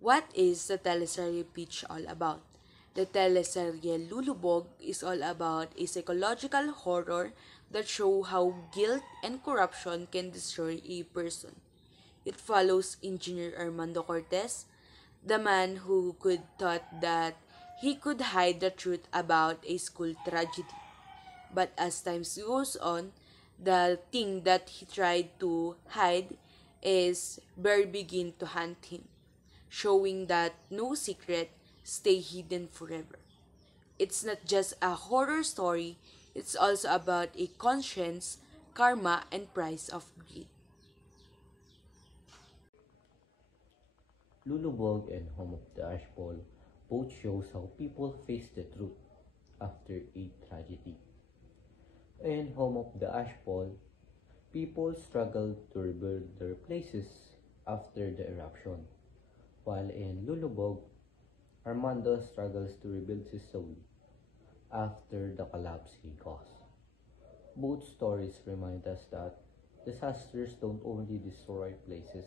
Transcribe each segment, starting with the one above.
What is the teleserye Peach all about? The teleserye Lulubog is all about a psychological horror that shows how guilt and corruption can destroy a person. It follows Engineer Armando Cortez, the man who could thought that he could hide the truth about a school tragedy. But as time goes on, the thing that he tried to hide is bear begin to hunt him, showing that no secret stay hidden forever. It's not just a horror story, it's also about a conscience, karma, and price of greed. Lulubog and Home of the Ashball both shows how people face the truth after a tragedy. In Home of the Ashball, people struggle to rebuild their places after the eruption, while in Lulubog, Armando struggles to rebuild his soul after the collapse he caused. Both stories remind us that disasters don't only destroy places,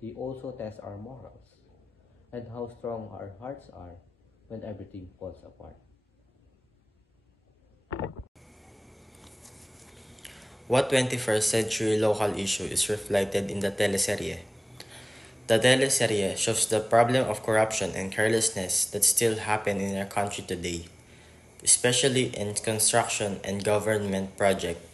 they also test our morals and how strong our hearts are when everything falls apart. What 21st century local issue is reflected in the teleserye? The teleserye shows the problem of corruption and carelessness that still happen in our country today, especially in construction and government projects.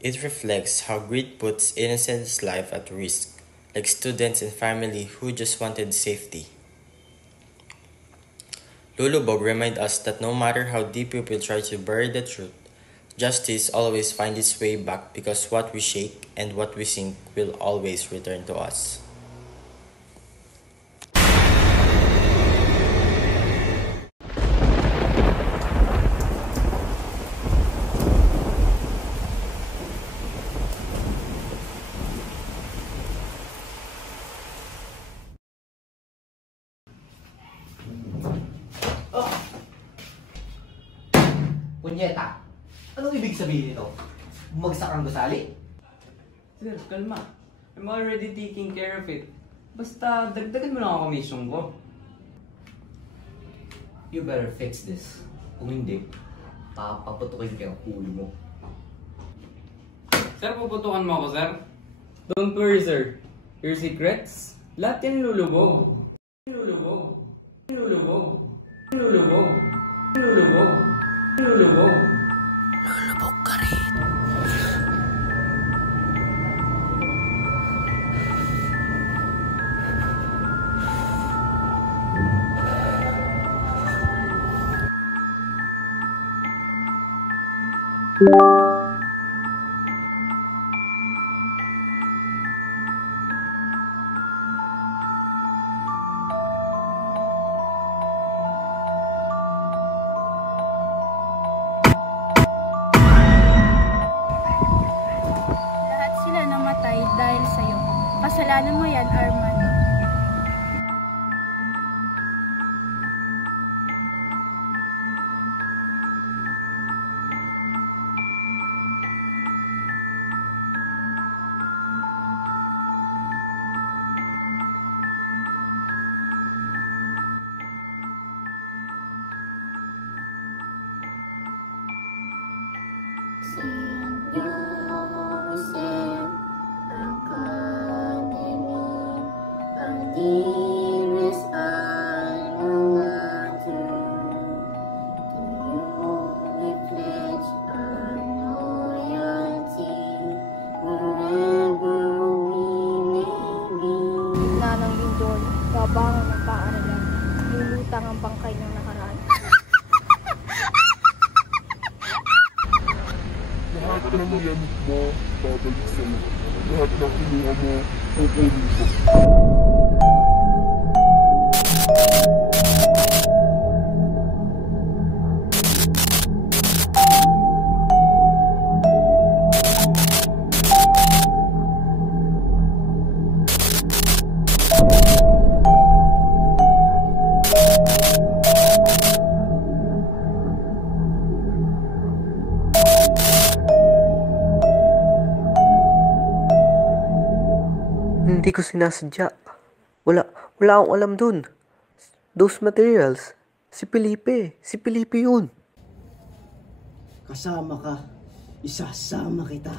It reflects how greed puts innocent life at risk, like students and family who just wanted safety. Lulubog remind us that no matter how deep people try to bury the truth, justice always finds its way back because what we shake and what we sink will always return to us. Punyeta, anong ibig sabihin nito? Bumagsak ang gusali? Sir, kalma. I'm already taking care of it. Basta dagdagan mo lang ako komisyon ko. You better fix this. Kung hindi, papaputukin ko yung ulo mo. Sir, puputukan mo ako, sir? Don't worry, sir. Your secrets? Lahat yan lulubog. Lulubog. Lulubog. Lulubog. Lulubog. Lulubog. Lulubog ka rin. Lahat sila namatay dahil sa'yo. Kasalanan mo yan, Arman. Nanang Lindol, babangon ng paaralan, lulutang ang bangkay ng nakaraan. Lahat ng yan mo, babalik sa'yo. Lahat ng kinuha mo, kukunin ko. Hindi ko sinasadya. Wala, wala akong alam dun. Those materials. Si Felipe yun. Kasama ka. Isasama kita.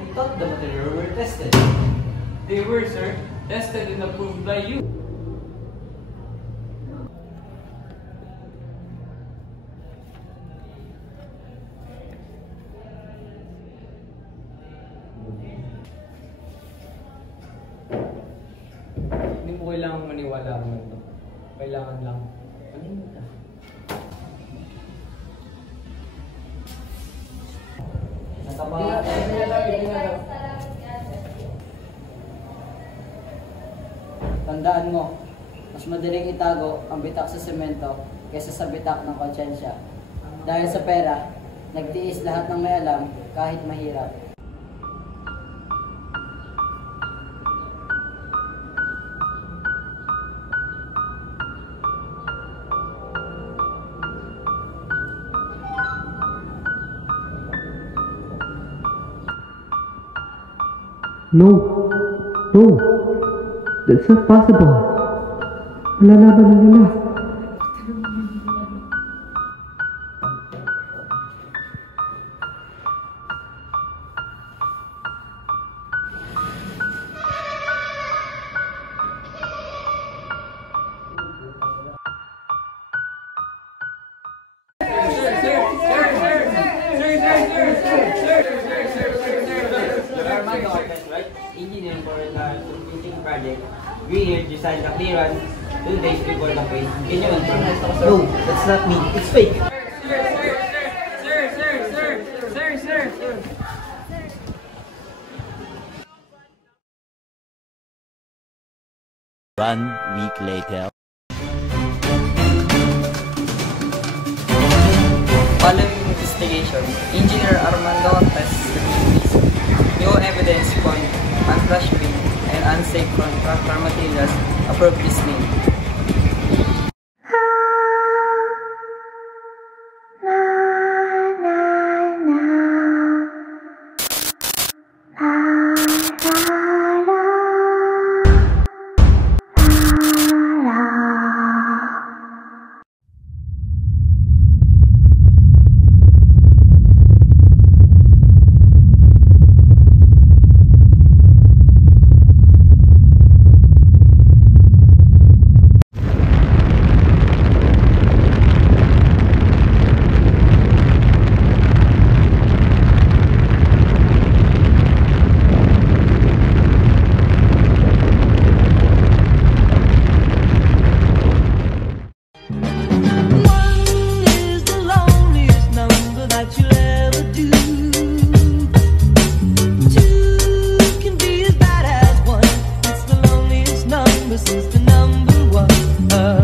I thought the material were tested. They were, sir. Tested and approved by you. Hindi mo kailangan maniwala mo ito. Kailangan lang paningin ka. Tandaan mo, mas madaling itago ang bitak sa semento kaysa sa bitak ng konsyensya. Dahil sa pera, nagtiis lahat ng may alam kahit mahirap. No. That's not possible. Malalaban na nila. Engineer for the completing project. We here designed the clearance 2 days before the phase. Can you confirm? No, that's not me. It's fake. Sir. 1 week later. Following investigation, Engineer Armando Cortez released new evidence on unflush bin and unsafe contractor materials approved this May. Since the number 1